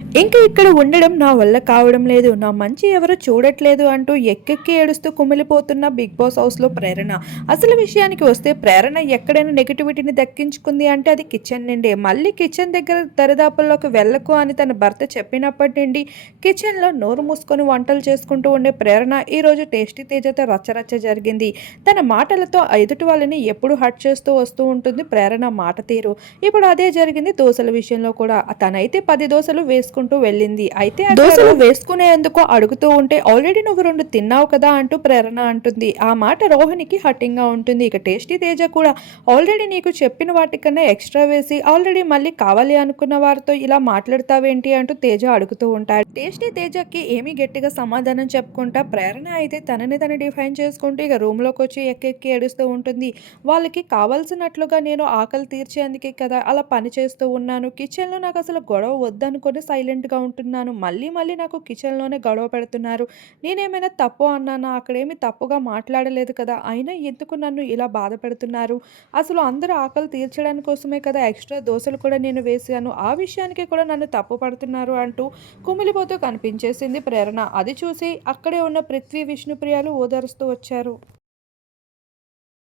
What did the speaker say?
ఇంకా ఇక్కడ ఉండడం నా వల్ల కావడం లేదు. నా మంచి ఎవరు చూడట్లేదు అంటూ ఎక్కెక్కి ఏడుస్తూ కుమిలిపోతున్న బిగ్ బాస్ హౌస్లో ప్రేరణ. అసలు విషయానికి వస్తే ప్రేరణ ఎక్కడైనా నెగిటివిటీని దక్కించుకుంది అంటే అది కిచెన్ నుండి. మళ్ళీ కిచెన్ దగ్గర దరిదాపుల్లోకి వెళ్ళకు అని తన భర్త చెప్పినప్పటి నుండి కిచెన్లో నోరు మూసుకొని వంటలు చేసుకుంటూ ఉండే ప్రేరణ ఈరోజు టేస్టీ తేజతో రచ్చరచ్చ జరిగింది. తన మాటలతో ఎదుటి వాళ్ళని ఎప్పుడు హట్ చేస్తూ వస్తూ ఉంటుంది ప్రేరణ మాట తీరు. ఇప్పుడు అదే జరిగింది దోశల విషయంలో కూడా. తనైతే పది దోశలు వేసుకుంటూ వెళ్ళింది. అయితే దోశలు వేసుకునేందుకు అడుగుతూ ఉంటే ఆల్రెడీ నువ్వు రెండు తిన్నావు కదా అంటూ ప్రేరణ అంటుంది. ఆ మాట రోహిణికి గా ఉంటుంది. ఇక టేస్టీ తేజ కూడా ఆల్రెడీ నీకు చెప్పిన వాటికన్నా ఎక్స్ట్రా వేసి ఆల్రెడీ మళ్ళీ కావాలి అనుకున్న వారితో ఇలా మాట్లాడతావేంటి అంటూ తేజ అడుగుతూ ఉంటాడు. టేస్టీ తేజకి ఏమీ గట్టిగా సమాధానం చెప్పుకుంటా ప్రేరణ అయితే తనని తను డిఫైన్ చేసుకుంటూ ఇక రూమ్లోకి వచ్చి ఎక్కెక్కి ఏడుస్తూ ఉంటుంది. వాళ్ళకి కావాల్సినట్లుగా నేను ఆకలి తీర్చేందుకే కదా అలా పని చేస్తూ ఉన్నాను. కిచెన్లో నాకు అసలు గొడవ వద్దనుకొని సైలెంట్గా ఉంటున్నాను. మళ్ళీ మళ్ళీ నాకు కిచెన్లోనే గొడవ పెడుతున్నారు. నేనేమైనా తప్పు అన్నానా? అక్కడేమి తప్పుగా మాట్లాడలేదు కదా? అయినా ఎందుకు నన్ను ఇలా బాధ పెడుతున్నారు? అసలు అందరూ ఆకలి తీర్చడానికి కోసమే కదా ఎక్స్ట్రా దోశలు కూడా నేను వేసాను. ఆ విషయానికి కూడా నన్ను తప్పు పడుతున్నారు అంటూ కుమిలిపోతూ కనిపించేసింది ప్రేరణ. అది చూసి అక్కడే ఉన్న పృథ్వీ విష్ణుప్రియాలు ఓదారుస్తూ వచ్చారు.